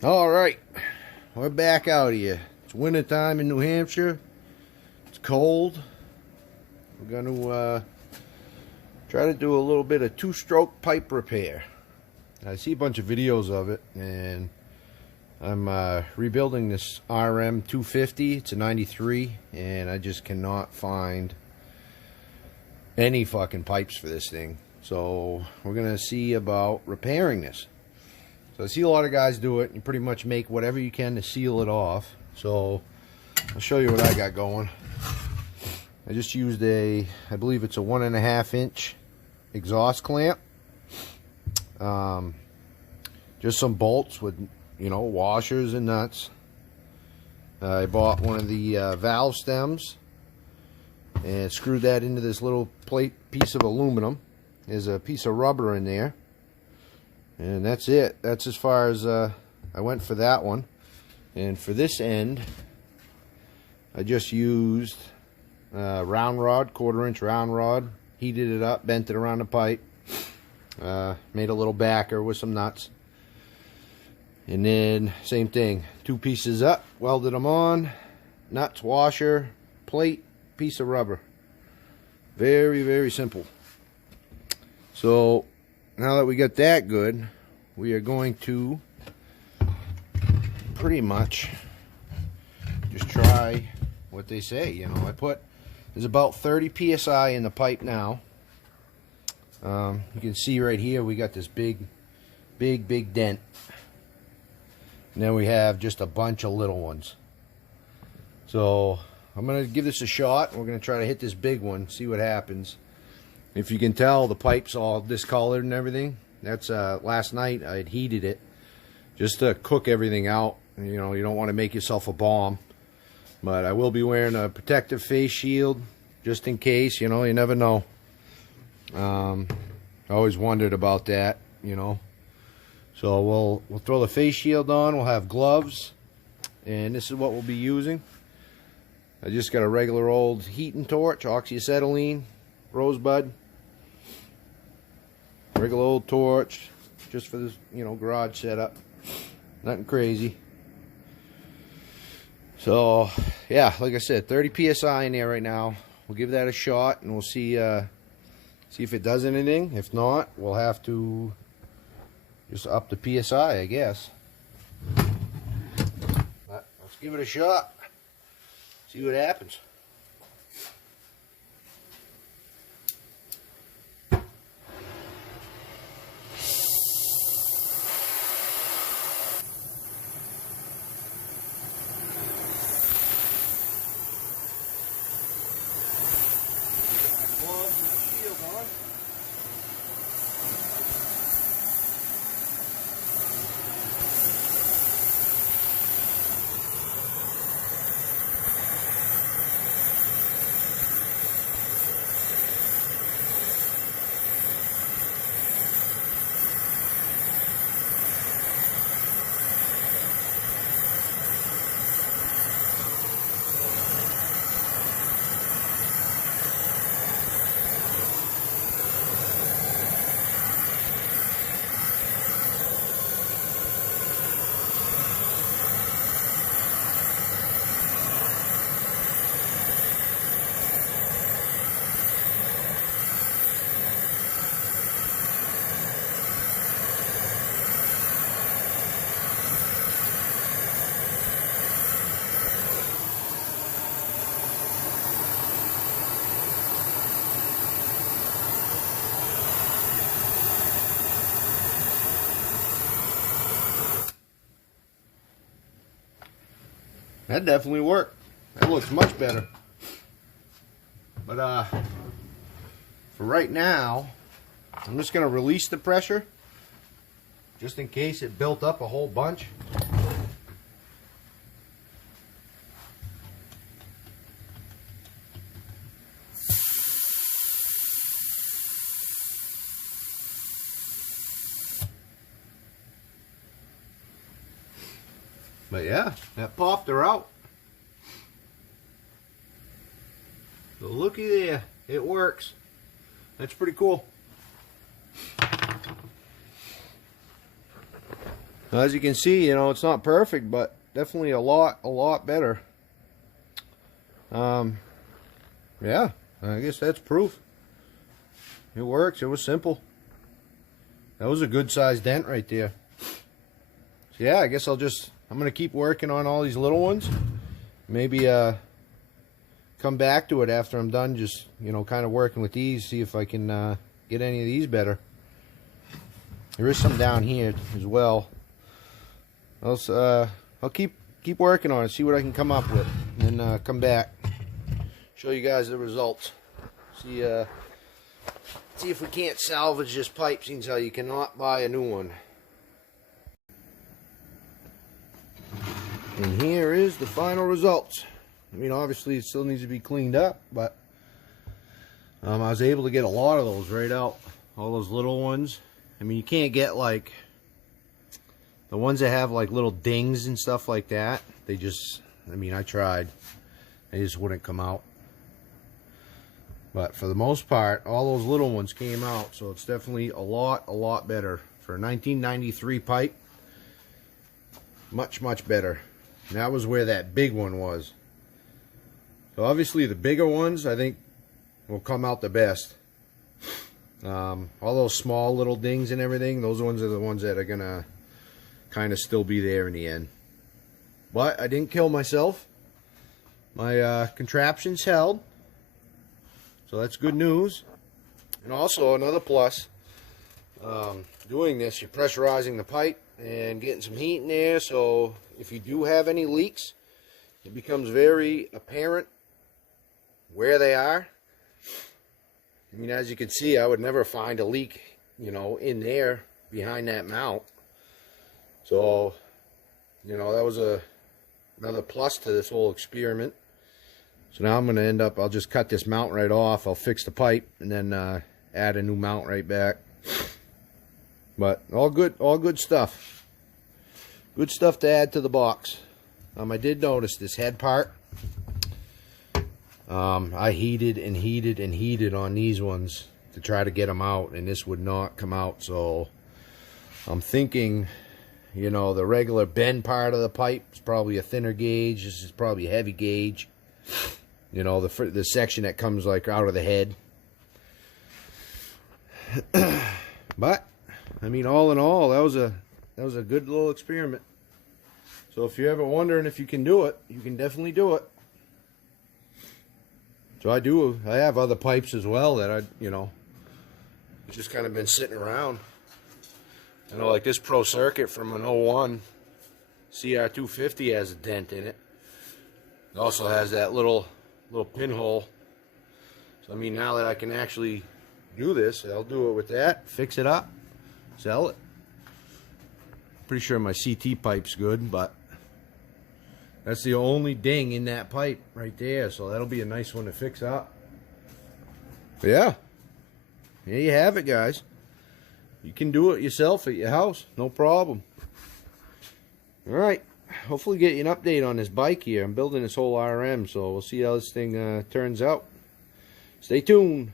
All right, we're back out here. It's winter time in New Hampshire. It's cold. We're going to try to do a little bit of two-stroke pipe repair. I see a bunch of videos of it, and I'm rebuilding this RM 250. It's a 93, and I just cannot find any fucking pipes for this thing. So we're going to see about repairing this. So I see a lot of guys do it. You pretty much make whatever you can to seal it off. So I'll show you what I got going. I just used I believe it's a 1.5 inch exhaust clamp. Just some bolts with, washers and nuts. I bought one of the valve stems and screwed that into this little piece of aluminum. There's a piece of rubber in there. And that's it. That's as far as I went for that one. And for this end, I just used round rod, 1/4 inch round rod. Heated it up, bent it around the pipe. Made a little backer with some nuts. And then, same thing. 2 pieces up, welded them on. Nuts, washer, plate, piece of rubber. Very, very simple. So, now that we got that good, we are going to pretty much just try what they say. There's about 30 psi in the pipe now. You can see right here we got this big dent. And then we have just a bunch of little ones. So I'm going to give this a shot. We're going to try to hit this big one, see what happens. If you can tell, the pipe's all discolored and everything. That's last night I had heated it just to cook everything out. You don't want to make yourself a bomb. But I will be wearing a protective face shield just in case. You never know. I always wondered about that. So we'll throw the face shield on. We'll have gloves, and this is what we'll be using. I just got a regular old heating torch, oxyacetylene, rosebud. Regular old torch, just for this, garage setup. Nothing crazy. So, yeah, like I said, 30 psi in there right now. We'll give that a shot, and we'll see if it does anything. If not, we'll have to just up the psi, I guess. But let's give it a shot. See what happens. Gloves and the shield on. That definitely worked. That looks much better. But for right now, I'm just going to release the pressure just in case it built up a whole bunch. But yeah, that popped her out. So looky there, it works. That's pretty cool. Now, as you can see, you know, it's not perfect, but definitely a lot better. Yeah, I guess that's proof. It works. It was simple. That was a good sized dent right there. So yeah, I guess I'm gonna keep working on all these little ones. Maybe come back to it after I'm done, just, you know, kind of working with these, see if I can get any of these better. There is some down here as well. I'll keep working on it, see what I can come up with, and then come back, show you guys the results. See if we can't salvage this pipe, since how you cannot buy a new one. And here is the final results. I mean, obviously it still needs to be cleaned up, but I was able to get a lot of those right out. All those little ones. I mean, you can't get like the ones that have like little dings and stuff like that. They just, I mean, I tried. They just wouldn't come out. But for the most part, all those little ones came out. So it's definitely a lot better. For a 1993 pipe, much better. And that was where that big one was. So obviously the bigger ones, I think, will come out the best. All those small little dings and everything, those ones are the ones that are gonna kind of still be there in the end. But I didn't kill myself. My contraptions held. So that's good news. And also another plus, doing this, you're pressurizing the pipe and getting some heat in there, so if you do have any leaks, it becomes very apparent where they are. I mean, as you can see, I would never find a leak, you know, in there behind that mount. So, you know, that was another plus to this whole experiment. So now I'm going to end up, I'll just cut this mount right off. I'll fix the pipe and then add a new mount right back. But all good stuff. Good stuff to add to the box. I did notice this head part. I heated and heated on these ones to try to get them out, and this would not come out. So I'm thinking, you know, the regular bend part of the pipe is probably a thinner gauge. This is probably a heavy gauge. You know, the section that comes like out of the head. But I mean, all in all, that was a good little experiment. So if you're ever wondering if you can do it, you can definitely do it. So I have other pipes as well that you know, it's just kind of been sitting around. I know, like this Pro Circuit from an '01 CR250 has a dent in it. It also has that little pinhole. So I mean, now that I can actually do this, I'll do it with that, fix it up, sell it. Pretty sure my CT pipe's good, but that's the only ding in that pipe right there, so that'll be a nice one to fix up. But yeah, there you have it, guys. You can do it yourself at your house, no problem. Alright, hopefully get you an update on this bike here. I'm building this whole RM, so we'll see how this thing turns out. Stay tuned.